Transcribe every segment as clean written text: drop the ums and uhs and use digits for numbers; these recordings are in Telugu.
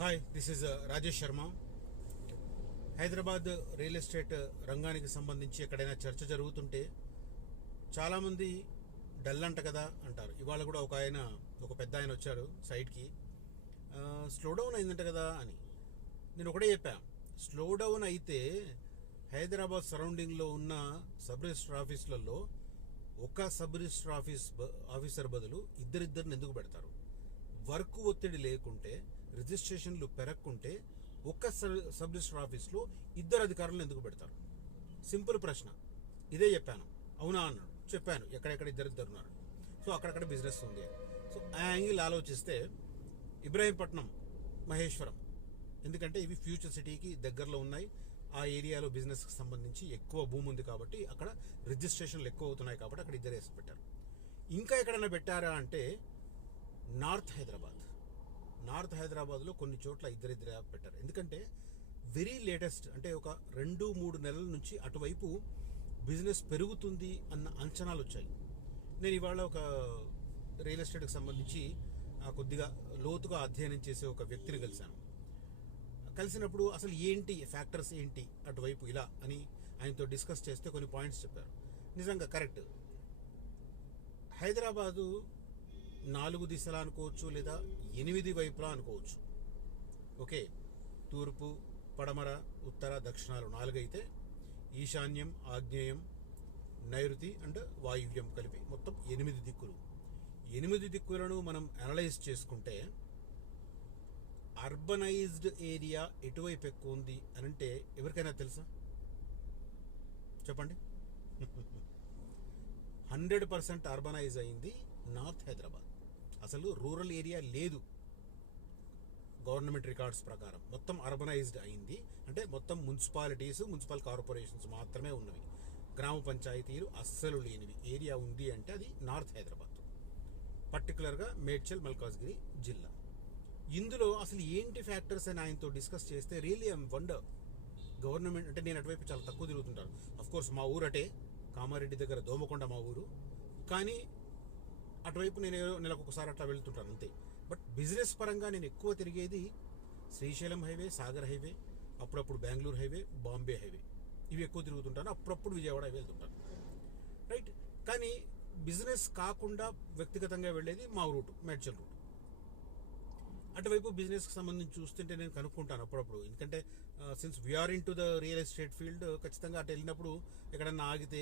Hi, this is Rajesh Sharma. Hyderabad real estate రంగానికి సంబంధించి ఎక్కడైనా చర్చ జరుగుతుంటే చాలామంది డల్ అంట కదా అంటారు. ఇవాళ కూడా ఒక పెద్ద ఆయన వచ్చాడు సైట్కి, స్లో డౌన్ అయిందంట కదా అని. నేను ఒకటే చెప్పా, స్లో డౌన్ అయితే హైదరాబాద్ సరౌండింగ్లో ఉన్న సబ్ రిజిస్టర్ ఆఫీసులలో ఒక సబ్ రిజిస్టర్ ఆఫీసర్ బదులు ఇద్దరిద్దరిని ఎందుకు పెడతారు? వర్క్ ఒత్తిడి లేకుంటే, రిజిస్ట్రేషన్లు పెరగకుంటే ఒక్క సబ్ రిజిస్టర్ ఆఫీస్లో ఇద్దరు అధికారులను ఎందుకు పెడతారు? సింపుల్ ప్రశ్న. ఇదే చెప్పాను. అవునా అన్నాడు. చెప్పాను ఎక్కడెక్కడ ఇద్దరు ఉన్నారు, సో అక్కడక్కడ బిజినెస్ ఉంది. సో ఆ యాంగిల్ ఆలోచిస్తే ఇబ్రాహీంపట్నం, మహేశ్వరం, ఎందుకంటే ఇవి ఫ్యూచర్ సిటీకి దగ్గరలో ఉన్నాయి. ఆ ఏరియాలో బిజినెస్కి సంబంధించి ఎక్కువ భూమి ఉంది కాబట్టి అక్కడ రిజిస్ట్రేషన్లు ఎక్కువ అవుతున్నాయి కాబట్టి అక్కడ ఇద్దరు వేసి పెట్టారు. ఇంకా ఎక్కడైనా పెట్టారా అంటే నార్త్ హైదరాబాద్లో కొన్ని చోట్ల ఇద్దరిద్దరు పెట్టారు. ఎందుకంటే వెరీ లేటెస్ట్, అంటే ఒక 2-3 నెలల నుంచి అటువైపు బిజినెస్ పెరుగుతుంది అన్న అంచనాలు వచ్చాయి. నేను ఇవాళ ఒక రియల్ ఎస్టేట్కి సంబంధించి కొద్దిగా లోతుగా అధ్యయనం చేసే ఒక వ్యక్తిని కలిసినప్పుడు అసలు ఏంటి ఫ్యాక్టర్స్ ఏంటి అటువైపు ఇలా అని ఆయనతో డిస్కస్ చేస్తే కొన్ని పాయింట్స్ చెప్పారు. నిజంగా కరెక్ట్. హైదరాబాదు 4 దిశలా అనుకోవచ్చు, లేదా 8 వైపులా అనుకోవచ్చు. ఓకే, తూర్పు, పడమర, ఉత్తర, దక్షిణాలు 4 అయితే ఈశాన్యం, ఆగ్నేయం, నైరుతి అండ్ వాయువ్యం కలిపి మొత్తం 8 దిక్కులు. 8 దిక్కులను మనం అనలైజ్ చేసుకుంటే అర్బనైజ్డ్ ఏరియా ఎటువైపు ఎక్కువ ఉంది అని అంటే ఎవరికైనా తెలుసా? చెప్పండి. 100% అర్బనైజ్ అయింది నార్త్ హైదరాబాద్. అసలు రూరల్ ఏరియా లేదు. గవర్నమెంట్ రికార్డ్స్ ప్రకారం మొత్తం అర్బనైజ్డ్ అయింది. అంటే మొత్తం మున్సిపాలిటీస్, మున్సిపల్ కార్పొరేషన్స్ మాత్రమే ఉన్నవి. గ్రామ పంచాయతీలు అస్సలు లేనివి ఏరియా ఉంది అంటే అది నార్త్ హైదరాబాద్, పర్టికులర్గా మేడ్చల్, మల్కాజ్గిరి జిల్లా. ఇందులో అసలు ఏంటి ఫ్యాక్టర్స్ అని ఆయనతో డిస్కస్ చేస్తే రియల్లీ ఐఎమ్ వండర్. గవర్నమెంట్ అంటే నేను అటువైపు చాలా తక్కువ తిరుగుతుంటాను. అఫ్కోర్స్ మా ఊరు అటే, కామారెడ్డి దగ్గర దోమకొండ మా ఊరు. కానీ అటువైపు నేను నెలకు ఒకసారి అట్లా వెళ్తుంటాను అంతే. బట్ బిజినెస్ పరంగా నేను ఎక్కువ తిరిగేది శ్రీశైలం హైవే, సాగర్ హైవే, అప్పుడప్పుడు బెంగళూరు హైవే, బాంబే హైవే, ఇవి ఎక్కువ తిరుగుతుంటాను. అప్పుడప్పుడు విజయవాడ వెళ్తుంటాను, రైట్. కానీ బిజినెస్ కాకుండా వ్యక్తిగతంగా వెళ్ళేది మా రూటు, మేడ్చల్ రూట్. అటువైపు బిజినెస్కి సంబంధించి చూస్తుంటే నేను కనుక్కుంటాను అప్పుడప్పుడు. ఎందుకంటే since we're into the real estate field, ఖచ్చితంగా అటు వెళ్ళినప్పుడు ఎక్కడన్నా ఆగితే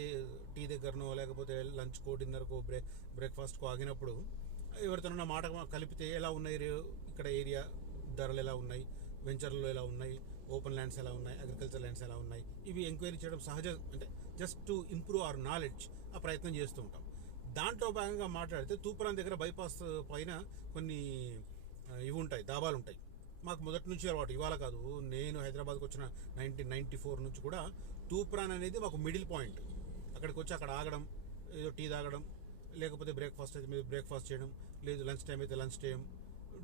టీ దగ్గరనో లేకపోతే లంచ్కో, డిన్నర్కో, బ్రేక్ఫాస్ట్కో ఆగినప్పుడు ఎవరితోనన్నా మాట కలిపితే ఎలా ఉన్నాయి ఇక్కడ ఏరియా ధరలు ఎలా ఉన్నాయి, వెంచర్లు ఎలా ఉన్నాయి, ఓపెన్ ల్యాండ్స్ ఎలా ఉన్నాయి, అగ్రికల్చర్ ల్యాండ్స్ ఎలా ఉన్నాయి, ఇవి ఎంక్వైరీ చేయడం సహజం. అంటే just to improve our knowledge ఆ ప్రయత్నం చేస్తూ ఉంటాం. దాంట్లో భాగంగా మాట్లాడితే తూప్రాన్ దగ్గర బైపాస్ పైన కొన్ని ఇవి ఉంటాయి, దాబాలు ఉంటాయి. మాకు మొదటి నుంచి అలవాటు, ఇవాళ కాదు. నేను హైదరాబాద్కి వచ్చిన 1994 నుంచి కూడా తూప్రాన్ అనేది మాకు మిడిల్ పాయింట్. అక్కడికి వచ్చి అక్కడ ఆగడం, ఏదో టీ తాగడం, లేకపోతే బ్రేక్ఫాస్ట్ అయితే బ్రేక్ఫాస్ట్ చేయడం, లేదు లంచ్ టైం అయితే లంచ్ చేయడం,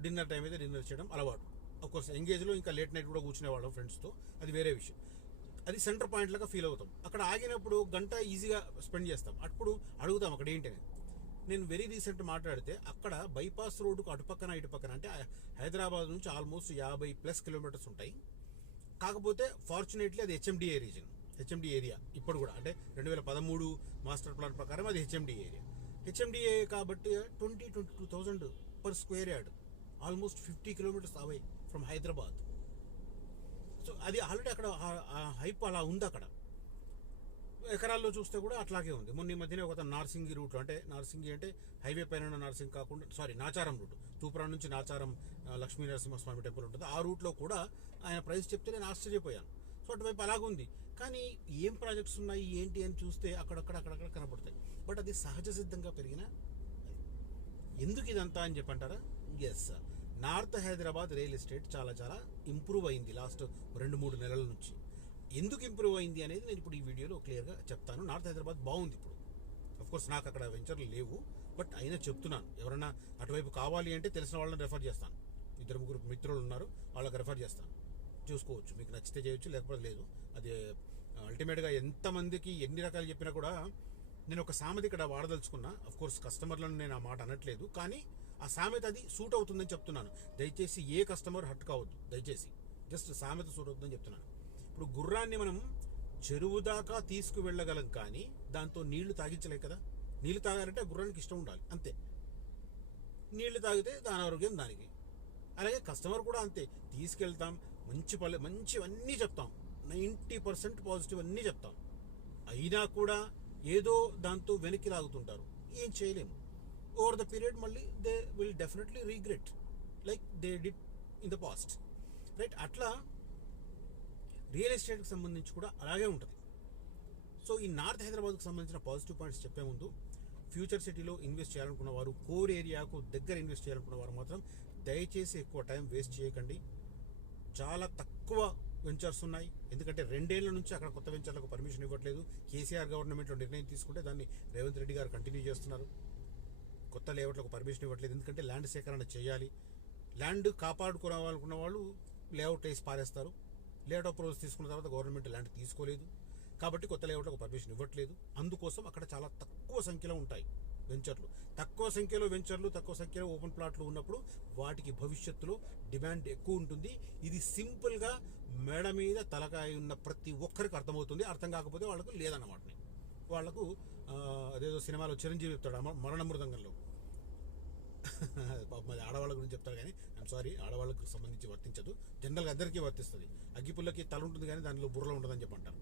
డిన్నర్ టైం అయితే డిన్నర్ చేయడం అలవాటు. అఫ్కోర్స్ ఎంగేజ్లో ఇంకా లేట్ నైట్ కూడా కూర్చునేవాళ్ళం ఫ్రెండ్స్తో, అది వేరే విషయం. అది సెంటర్ పాయింట్ లాగా ఫీల్ అవుతాం. అక్కడ ఆగినప్పుడు గంట ఈజీగా స్పెండ్ చేస్తాం. అప్పుడు అడుగుతాం అక్కడ ఏంటి అని. నేను వెరీ రీసెంట్ మాట్లాడితే అక్కడ బైపాస్ రోడ్డుకు అటుపక్కన ఇటుపక్కన, అంటే హైదరాబాద్ నుంచి ఆల్మోస్ట్ 50+ కిలోమీటర్స్ ఉంటాయి. కాకపోతే ఫార్చునేట్లీ అది హెచ్ఎండిఏ రీజన్, హెచ్ఎండి ఏరియా ఇప్పుడు కూడా. అంటే 2013 మాస్టర్ ప్లాన్ ప్రకారం అది హెచ్ఎండి ఏరియా. హెచ్ఎండిఏ కాబట్టి 22,000 per square yard, almost 50 kilometres away from Hyderabad. So అది ఆల్రెడీ అక్కడ హైప్ అలా ఉంది. అక్కడ ఎకరాల్లో చూస్తే కూడా అట్లాగే ఉంది. మొన్న ఈ మధ్యనే ఒక నార్సింగి రూట్లో, అంటే నార్సింగి అంటే హైవే పైన నార్సింగ్ కాకుండా నాచారం రూట్, తూప్రాన్ నుంచి నాచారం లక్ష్మీ నరసింహస్వామి టెంపుల్ ఉంటుంది, ఆ రూట్లో కూడా ఆయన ప్రైస్ చెప్తే నేను ఆశ్చర్యపోయాను. సో అటువైపు అలాగుంది. కానీ ఏం ప్రాజెక్ట్స్ ఉన్నాయి ఏంటి అని చూస్తే అక్కడక్కడ కనపడతాయి. బట్ అది సహజ సిద్ధంగా పెరిగిన. ఎందుకు ఇదంతా అని చెప్పంటారా? Yes, North Hyderabad real estate చాలా చాలా ఇంప్రూవ్ అయింది లాస్ట్ 2-3 నెలల నుంచి. ఎందుకు ఇంప్రూవ్ అయింది అనేది నేను ఇప్పుడు ఈ వీడియోలో క్లియర్గా చెప్తాను. నార్త్ హైదరాబాద్ బాగుంది ఇప్పుడు. అఫ్కోర్స్ నాకు అక్కడ వెంచర్లు లేవు, బట్ అయినా చెప్తున్నాను. ఎవరైనా అటువైపు కావాలి అంటే తెలిసిన వాళ్ళని రెఫర్ చేస్తాను. 2-3 మిత్రులు ఉన్నారు, వాళ్ళకి రెఫర్ చేస్తాను. చూసుకోవచ్చు, మీకు నచ్చితే చేయొచ్చు, లేకపోతే లేదు. అది అల్టిమేట్గా ఎంతమందికి ఎన్ని రకాలు చెప్పినా కూడా నేను ఒక సామెత ఇక్కడ వాడదలుచుకున్నా. అఫ్కోర్స్ కస్టమర్లను నేను ఆ మాట అనట్లేదు, కానీ ఆ సామెత అది సూట్ అవుతుందని చెప్తున్నాను. దయచేసి ఏ కస్టమర్ హర్ట్ కావద్దు, దయచేసి జస్ట్ సామెత సూట్ అవుతుందని చెప్తున్నాను. ఇప్పుడు గుర్రాన్ని మనం చెరువు దాకా తీసుకువెళ్ళగలం, కానీ దాంతో నీళ్లు తాగించలేం కదా. నీళ్లు తాగాలంటే గుర్రానికి ఇష్టం ఉండాలి, అంతే. నీళ్లు తాగితే దాని ఆరోగ్యం దానికి. అలాగే కస్టమర్ కూడా అంతే. తీసుకెళ్తాం, మంచివన్నీ చెప్తాం, 90% పాజిటివ్ అన్నీ చెప్తాం, అయినా కూడా ఏదో దాంతో వెనక్కి లాగుతుంటారు. ఏం చేయలేము. ఓవర్ ద పీరియడ్ మళ్ళీ they will definitely regret like they did in the past, right? అట్లా రియల్ ఎస్టేట్కి సంబంధించి కూడా అలాగే ఉంటుంది. సో ఈ నార్త్ హైదరాబాద్కు సంబంధించిన పాజిటివ్ పాయింట్స్ చెప్పే ముందు, ఫ్యూచర్ సిటీలో ఇన్వెస్ట్ చేయాలనుకున్న వారు, కోర్ ఏరియాకు దగ్గర ఇన్వెస్ట్ చేయాలనుకున్న వారు మాత్రం దయచేసి ఎక్కువ టైం వేస్ట్ చేయకండి. చాలా తక్కువ వెంచర్స్ ఉన్నాయి. ఎందుకంటే 2 ఏళ్ల నుంచి అక్కడ కొత్త వెంచర్లకు పర్మిషన్ ఇవ్వట్లేదు. కేసీఆర్ గవర్నమెంట్లో నిర్ణయం తీసుకుంటే దాన్ని రేవంత్ రెడ్డి గారు కంటిన్యూ చేస్తున్నారు. కొత్త లేఅవుట్లకు పర్మిషన్ ఇవ్వట్లేదు, ఎందుకంటే ల్యాండ్ సేకరణ చేయాలి. ల్యాండ్ కాపాడుకోవాలనుకున్న వాళ్ళు లేఅవుట్ వేసి పారేస్తారు. లేఅవుట్ అప్రూవల్స్ తీసుకున్న తర్వాత గవర్నమెంట్ ల్యాండ్ తీసుకోలేదు, కాబట్టి కొత్త లేఅవుట్లకు పర్మిషన్ ఇవ్వట్లేదు. అందుకోసం అక్కడ చాలా తక్కువ సంఖ్యలో ఉంటాయి వెంచర్లు. తక్కువ సంఖ్యలో వెంచర్లు, తక్కువ సంఖ్యలో ఓపెన్ ప్లాట్లు ఉన్నప్పుడు వాటికి భవిష్యత్తులో డిమాండ్ ఎక్కువ ఉంటుంది. ఇది సింపుల్గా మేడ మీద తలకాయ ఉన్న ప్రతి ఒక్కరికి అర్థమవుతుంది. అర్థం కాకపోతే వాళ్ళకు లేదన్నమాట. వాళ్లకు అదేదో సినిమాలో చిరంజీవి చెప్తాడు మరణ మృదంగంలో, పాపం అది ఆడవాళ్ళ గురించి చెప్తారు, కానీ ఐఎమ్ సారీ, ఆడవాళ్ళకు సంబంధించి వర్తించదు, జనరల్గా అందరికీ వర్తిస్తుంది. అగ్గిపుల్లకి తల ఉంటుంది కానీ దానిలో బుర్రలో ఉండదని చెప్పంటారు.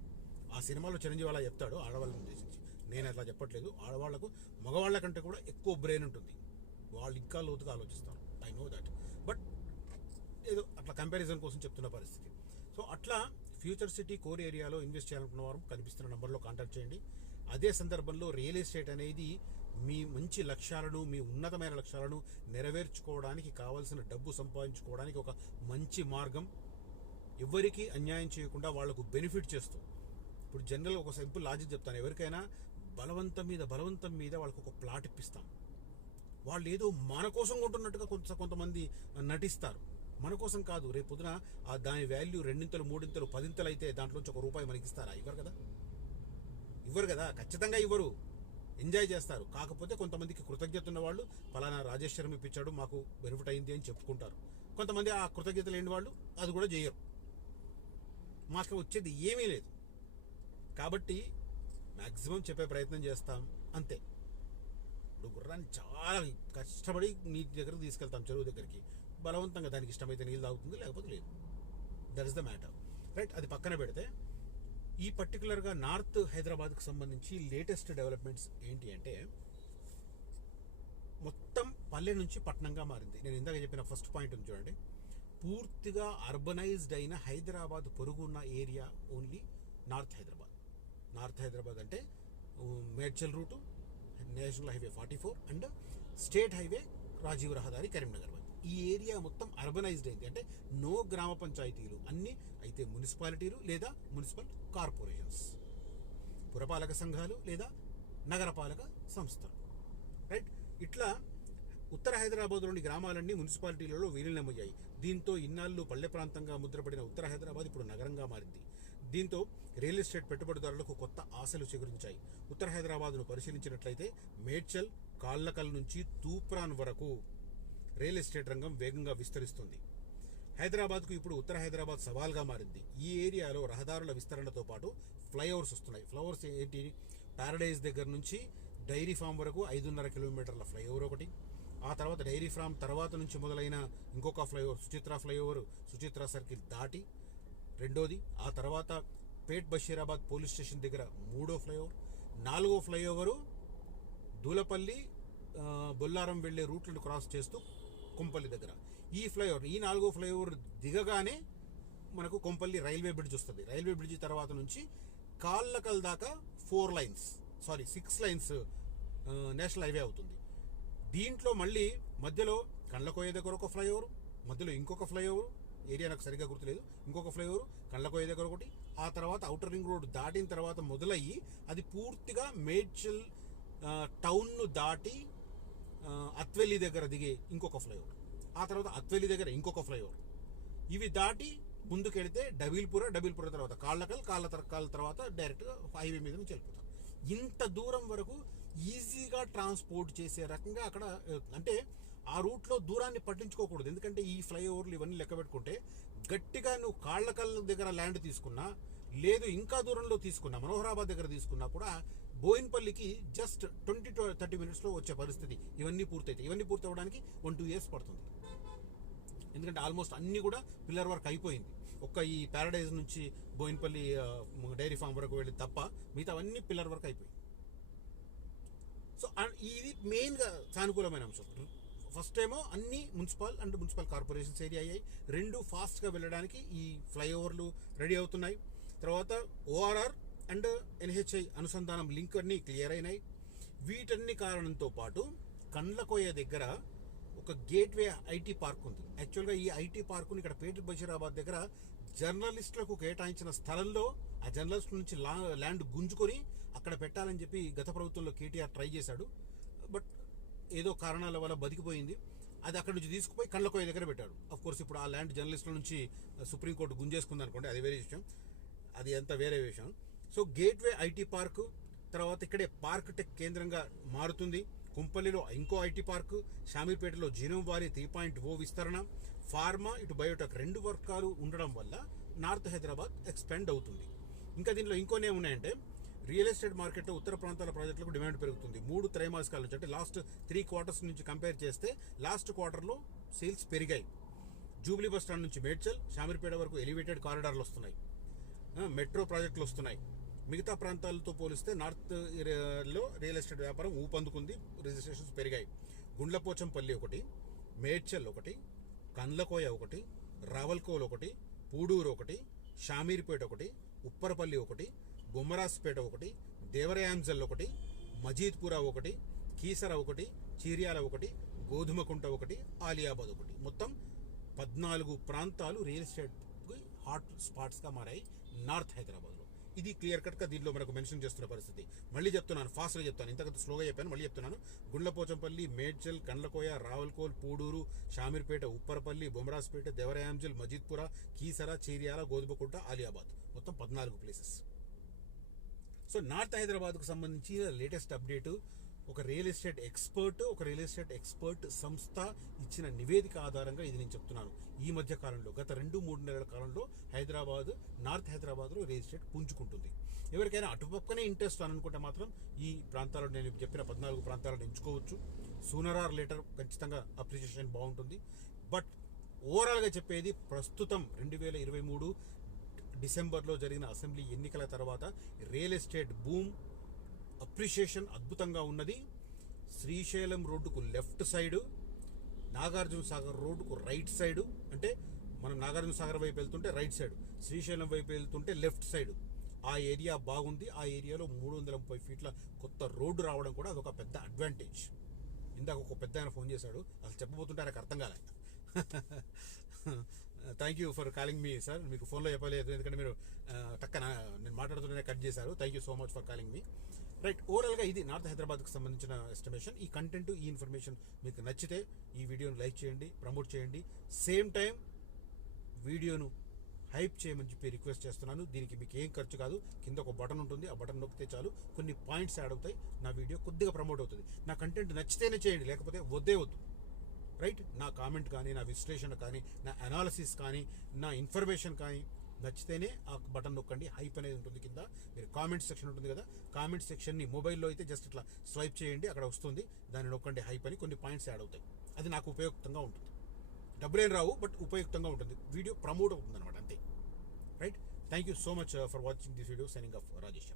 ఆ సినిమాలో చిరంజీవి అలా చెప్తాడు ఆడవాళ్ళని ఉద్దేశించి. నేను అట్లా చెప్పట్లేదు. ఆడవాళ్లకు మగవాళ్ళ కంటే కూడా ఎక్కువ బ్రెయిన్ ఉంటుంది, వాళ్ళు ఇంకా లోతుగా ఆలోచిస్తారు. ఐ నో దట్, బట్ ఏదో అట్లా కంపారిజన్ కోసం చెప్తున్న పరిస్థితి. సో అట్లా ఫ్యూచర్ సిటీ కోర్ ఏరియాలో ఇన్వెస్ట్ చేయాలనుకున్న వారు కనిపిస్తున్న నెంబర్లో కాంటాక్ట్ చేయండి. అదే సందర్భంలో రియల్ ఎస్టేట్ అనేది మీ మంచి లక్ష్యాలను, మీ ఉన్నతమైన లక్ష్యాలను నెరవేర్చుకోవడానికి కావాల్సిన డబ్బు సంపాదించుకోవడానికి ఒక మంచి మార్గం. ఎవరికి అన్యాయం చేయకుండా వాళ్లకు బెనిఫిట్ చేస్తూ. ఇప్పుడు జనరల్ ఒక సింపుల్ లాజిక్ చెప్తాను. ఎవరికైనా బలవంతం మీద వాళ్ళకు ఒక ప్లాట్ ఇప్పిస్తాం. వాళ్ళు ఏదో మన కోసం కొంటున్నట్టుగా కొంతమంది నటిస్తారు. మన కోసం కాదు. రేపు పొద్దున దాని వాల్యూ 2 3 10 అయితే దాంట్లోంచి ₹1 మనకి ఇస్తారా? ఇవ్వరు కదా, ఖచ్చితంగా ఇవ్వరు. ఎంజాయ్ చేస్తారు. కాకపోతే కొంతమందికి కృతజ్ఞత ఉన్న వాళ్ళు పలానా రాజేశ్వరం ఇప్పించాడు, మాకు బెనిఫిట్ అయింది అని చెప్పుకుంటారు. కొంతమంది ఆ కృతజ్ఞత లేని వాళ్ళు అది కూడా చేయరు. మాకు వచ్చేది ఏమీ లేదు కాబట్టి మ్యాక్సిమం చెప్పే ప్రయత్నం చేస్తాం, అంతే. ఇప్పుడు గుర్రాన్ని చాలా కష్టపడి నీటి దగ్గరకు తీసుకెళ్తాం, చెరువు దగ్గరికి. బలవంతంగా దానికి ఇష్టమైతే నీళ్ళు తాగుతుంది, లేకపోతే లేదు. That is the matter, right? అది పక్కన పెడితే ఈ పర్టికులర్గా నార్త్ హైదరాబాద్కి సంబంధించి లేటెస్ట్ డెవలప్మెంట్స్ ఏంటి అంటే, మొత్తం పల్లె నుంచి పట్టణంగా మారింది. నేను ఇందాక చెప్పిన ఫస్ట్ పాయింట్ ఉంది చూడండి. పూర్తిగా అర్బనైజ్డ్ అయిన హైదరాబాద్ పొరుగున్న area only North Hyderabad. North Hyderabad అంటే Medchal route, national highway 44 and state highway Rajiv Rahadari Karimnagar. ఈ ఏరియా మొత్తం అర్బనైజ్డ్ అయింది. అంటే నో గ్రామ పంచాయతీలు, అన్నీ అయితే మున్సిపాలిటీలు లేదా మున్సిపల్ కార్పొరేషన్స్, పురపాలక సంఘాలు లేదా నగరపాలక సంస్థలు, రైట్? ఇట్లా ఉత్తర హైదరాబాద్లోని గ్రామాలన్నీ మున్సిపాలిటీలలో విలీనమయ్యాయి. దీంతో ఇన్నాళ్ళు పల్లె ప్రాంతంగా ముద్రపడిన ఉత్తర హైదరాబాద్ ఇప్పుడు నగరంగా మారింది. దీంతో రియల్ ఎస్టేట్ పెట్టుబడిదారులకు కొత్త ఆశలు చిగురించాయి. ఉత్తర హైదరాబాద్ను పరిశీలించినట్లయితే మేడ్చల్, కాళ్ళకల్ నుంచి తూప్రాన్ వరకు రియల్ ఎస్టేట్ రంగం వేగంగా విస్తరిస్తుంది. హైదరాబాద్కు ఇప్పుడు ఉత్తర హైదరాబాద్ సవాల్గా మారింది. ఈ ఏరియాలో రహదారుల విస్తరణతో పాటు ఫ్లైఓవర్స్ వస్తున్నాయి. ఫ్లైఓవర్స్ ఏంటి? ప్యారడైజ్ దగ్గర నుంచి డైరీ ఫామ్ వరకు 5.5 కిలోమీటర్ల ఫ్లైఓవర్ ఒకటి. ఆ తర్వాత డైరీ ఫామ్ తర్వాత నుంచి మొదలైన ఇంకొక flyover Suchitra flyover, Suchitra circle దాటి రెండోది. ఆ తర్వాత పేట్ బషీరాబాద్ పోలీస్ స్టేషన్ దగ్గర 3వ ఫ్లైఓవర్. 4వ ఫ్లైఓవరు దూలపల్లి, బొల్లారం వెళ్లే రూట్లను క్రాస్ చేస్తూ కొంపల్లి దగ్గర. ఈ 4వ ఫ్లైఓవర్ దిగగానే మనకు కొంపల్లి రైల్వే బ్రిడ్జ్ వస్తుంది. రైల్వే బ్రిడ్జ్ తర్వాత నుంచి కాళ్ళకల్ దాకా 6 లైన్స్ నేషనల్ హైవే అవుతుంది. దీంట్లో మళ్ళీ మధ్యలో కండ్లకోయ దగ్గర ఒక ఫ్లైఓవర్, మధ్యలో ఇంకొక ఫ్లైఓవర్, ఏరియా నాకు సరిగ్గా గుర్తులేదు, ఇంకొక ఫ్లైఓవర్ కండ్లకోయ దగ్గర ఒకటి. ఆ తర్వాత ఔటర్ రింగ్ రోడ్ దాటిన తర్వాత మొదలయ్యి అది పూర్తిగా మేడ్చల్ టౌన్ను దాటి అత్వెల్లి దగ్గర దిగే ఇంకొక ఫ్లైఓవర్. ఆ తర్వాత అత్వెల్లి దగ్గర ఇంకొక ఫ్లైఓవర్. ఇవి దాటి ముందుకెడితే డబిల్పుర తర్వాత కాళ్ళ తర్వాత డైరెక్ట్గా హైవే మీద నుంచి వెళ్ళిపోతాం. ఇంత దూరం వరకు ఈజీగా ట్రాన్స్పోర్ట్ చేసే రకంగా అక్కడ, అంటే ఆ రూట్లో దూరాన్ని పట్టించుకోకూడదు. ఎందుకంటే ఈ ఫ్లైఓవర్లు ఇవన్నీ లెక్క పెట్టుకుంటే గట్టిగా నువ్వు కాళ్ళ దగ్గర ల్యాండ్ తీసుకున్నా, లేదు ఇంకా దూరంలో తీసుకున్నా, మనోహరాబాద్ దగ్గర తీసుకున్నా కూడా బోయిన్పల్లికి జస్ట్ 20-30 మినిట్స్లో వచ్చే పరిస్థితి. ఇవన్నీ పూర్తయితాయి. ఇవన్నీ పూర్తి అవ్వడానికి 1-2 years పడుతుంది. ఎందుకంటే ఆల్మోస్ట్ అన్నీ కూడా పిల్లర్ వర్క్ అయిపోయింది. ఒక్క ఈ ప్యారడైజ్ నుంచి బోయిన్పల్లి డైరీ ఫామ్ వరకు వెళ్ళి తప్ప మిగతా అన్నీ పిల్లర్ వర్క్ అయిపోయింది. సో ఇది మెయిన్గా సానుకూలమైన అంశం. ఫస్ట్ ఏమో అన్ని మున్సిపల్ కార్పొరేషన్స్ ఏరియా అయ్యాయి. 2 ఫాస్ట్గా వెళ్ళడానికి ఈ ఫ్లైఓవర్లు రెడీ అవుతున్నాయి. తర్వాత ఓఆర్ఆర్ అండ్ ఎన్హెచ్ఐ అనుసంధానం లింక్ అన్నీ క్లియర్ అయినాయి. వీటన్ని కారణంతో పాటు కండ్లకోయ దగ్గర ఒక గేట్వే ఐటీ పార్క్ ఉంది. యాక్చువల్గా ఈ ఐటీ పార్కుని ఇక్కడ పేట బషీరాబాద్ దగ్గర జర్నలిస్టులకు కేటాయించిన స్థలంలో ఆ జర్నలిస్టుల నుంచి ల్యాండ్ గుంజుకొని అక్కడ పెట్టాలని చెప్పి గత ప్రభుత్వంలో కేటీఆర్ ట్రై చేశాడు. బట్ ఏదో కారణాల వల్ల బతికిపోయింది. అది అక్కడ నుంచి తీసుకుపోయి కండ్లకోయ దగ్గర పెట్టాడు. అఫ్ కోర్స్ ఇప్పుడు ఆ ల్యాండ్ జర్నలిస్టుల నుంచి సుప్రీంకోర్టు గుంజేసుకుంది అనుకోండి, అది వేరే విషయం, అది అంతా వేరే విషయం. సో గేట్వే ఐటీ పార్కు తర్వాత ఇక్కడే పార్క్ టెక్ కేంద్రంగా మారుతుంది. కుంపల్లిలో ఇంకో ఐటీ పార్కు, షామీర్పేటలో జీనోమ్ వారీ 3.0 విస్తరణ, ఫార్మా ఇటు బయోటెక్ 2 వర్గాలు ఉండడం వల్ల నార్త్ హైదరాబాద్ ఎక్స్పాండ్ అవుతుంది. ఇంకా దీనిలో ఇంకొన్ని ఉన్నాయంటే రియల్ ఎస్టేట్ మార్కెట్లో ఉత్తర ప్రాంతాల ప్రాజెక్టులకు డిమాండ్ పెరుగుతుంది. 3 త్రైమాసికాల నుంచి అంటే లాస్ట్ 3 quarters నుంచి కంపేర్ చేస్తే లాస్ట్ క్వార్టర్లో సేల్స్ పెరిగాయి. జూబ్లీ బస్ స్టాండ్ నుంచి మేడ్చల్, షామీర్పేట వరకు ఎలివేటెడ్ కారిడార్లు వస్తున్నాయి, మెట్రో ప్రాజెక్టులు వస్తున్నాయి. మిగతా ప్రాంతాలతో పోలిస్తే నార్త్ ఏరియాలో రియల్ ఎస్టేట్ వ్యాపారం ఊపందుకుంది, రిజిస్ట్రేషన్స్ పెరిగాయి. గుండ్లపోచంపల్లి ఒకటి, మేడ్చల్ ఒకటి, కండ్లకోయ ఒకటి, రావల్కోల్ ఒకటి, పూడూరు ఒకటి, షామీర్పేట ఒకటి, ఉప్పరపల్లి ఒకటి, బొమ్మరాజ్పేట ఒకటి, దేవరయాంజల్ ఒకటి, మజీద్పురా ఒకటి, కీసర ఒకటి, చీర్యాల ఒకటి, గోధుమకుంట ఒకటి, ఆలియాబాద్ ఒకటి. మొత్తం 14 ప్రాంతాలు రియల్ ఎస్టేట్కి హాట్ స్పాట్స్గా మారాయి నార్త్ హైదరాబాద్లో. ఇది క్లియర్ కట్గా దీనిలో మనకు మెన్షన్ చేస్తున్న పరిస్థితి. మళ్ళీ చెప్తున్నాను, ఫాస్ట్గా చెప్తాను, ఇంతకంత స్లోగా చెప్పాను, మళ్ళీ చెప్తున్నాను. గుండ్లపోచంపల్లి, మేడ్చల్, కండ్లకోయ, రావల్కోల్, పూడూరు, షామీర్పేట, ఉప్పరపల్లి, బొమ్మరాజ్పేట, దేవరయాంజల్, మజీద్పురా, కీసర, చీర్యాల, గోధుమకుంట, ఆలియాబాద్. మొత్తం 14 ప్లేసెస్. సో నార్త్ హైదరాబాద్కు సంబంధించి లేటెస్ట్ అప్డేటు ఒక రియల్ ఎస్టేట్ ఎక్స్పర్ట్ సంస్థ ఇచ్చిన నివేదిక ఆధారంగా ఇది నేను చెప్తున్నాను. ఈ మధ్య కాలంలో గత 2-3 నెలల కాలంలో నార్త్ హైదరాబాద్లో రియల్ ఎస్టేట్ పుంజుకుంటుంది. ఎవరికైనా అటుపక్కనే ఇంట్రెస్ట్ అని అనుకుంటే మాత్రం ఈ ప్రాంతాలను నేను చెప్పిన 14 ప్రాంతాలను ఎంచుకోవచ్చు. సూనర్ ఆర్ లేటర్ ఖచ్చితంగా అప్రిషియేషన్ బాగుంటుంది. బట్ ఓవరాల్గా చెప్పేది ప్రస్తుతం 2023 డిసెంబర్లో జరిగిన అసెంబ్లీ ఎన్నికల తర్వాత రియల్ ఎస్టేట్ బూమ్ అప్రిషియేషన్ అద్భుతంగా ఉన్నది. శ్రీశైలం రోడ్డుకు లెఫ్ట్ సైడు, నాగార్జున సాగర్ రోడ్డుకు రైట్ సైడు, అంటే మనం నాగార్జున సాగర్ వైపు వెళ్తుంటే రైట్ సైడు, శ్రీశైలం వైపు వెళ్తుంటే లెఫ్ట్ సైడు. ఆ ఏరియా బాగుంది. ఆ ఏరియాలో 330 ఫీట్ల కొత్త రోడ్డు రావడం కూడా అదొక పెద్ద అడ్వాంటేజ్. ఇందాక ఒక పెద్ద ఆయన ఫోన్ చేశాడు, అసలు చెప్పబోతుంటే నాకు అర్థం కాలే. Thank you for calling me sir. మీకు ఫోన్లో చెప్పలేదు, ఎందుకంటే మీరు టక్కన నేను మాట్లాడుతుంటేనే కట్ చేశారు. Thank you so much for calling me. Right, ఓవరాల్గా ఇది నార్త్ హైదరాబాద్కి సంబంధించిన ఎస్టిమేషన్. ఈ కంటెంట్, ఈ ఇన్ఫర్మేషన్ మీకు నచ్చితే ఈ వీడియోను లైక్ చేయండి, ప్రమోట్ చేయండి. సేమ్ టైం వీడియోను హైప్ చేయమని చెప్పి రిక్వెస్ట్ చేస్తున్నాను. దీనికి మీకు ఏం ఖర్చు కాదు. కింద ఒక బటన్ ఉంటుంది, ఆ బటన్ నొక్కితే చాలు కొన్ని పాయింట్స్ యాడ్ అవుతాయి, నా వీడియో కొద్దిగా ప్రమోట్ అవుతుంది. నా కంటెంట్ నచ్చితేనే చేయండి, లేకపోతే వద్దు. రైట్, నా కామెంట్ కానీ, నా విశ్లేషణ కానీ, నా అనాలిసిస్ కానీ, నా ఇన్ఫర్మేషన్ కానీ నచ్చితేనే ఆ బటన్ నొక్కండి. హైప్ అనేది ఉంటుంది కింద. మీరు కామెంట్ సెక్షన్ ఉంటుంది కదా, కామెంట్ సెక్షన్ని మొబైల్లో అయితే జస్ట్ ఇట్లా స్వైప్ చేయండి, అక్కడ వస్తుంది, దాన్ని నొక్కండి హైప్ అని. కొన్ని పాయింట్స్ యాడ్ అవుతాయి, అది నాకు ఉపయుక్తంగా ఉంటుంది. డబ్బులేం రావు, బట్ ఉపయుక్తంగా ఉంటుంది. వీడియో ప్రమోట్ అవుతుంది అనమాట, అంతే. Right, thank you so much for watching this video. Signing off Rajesh.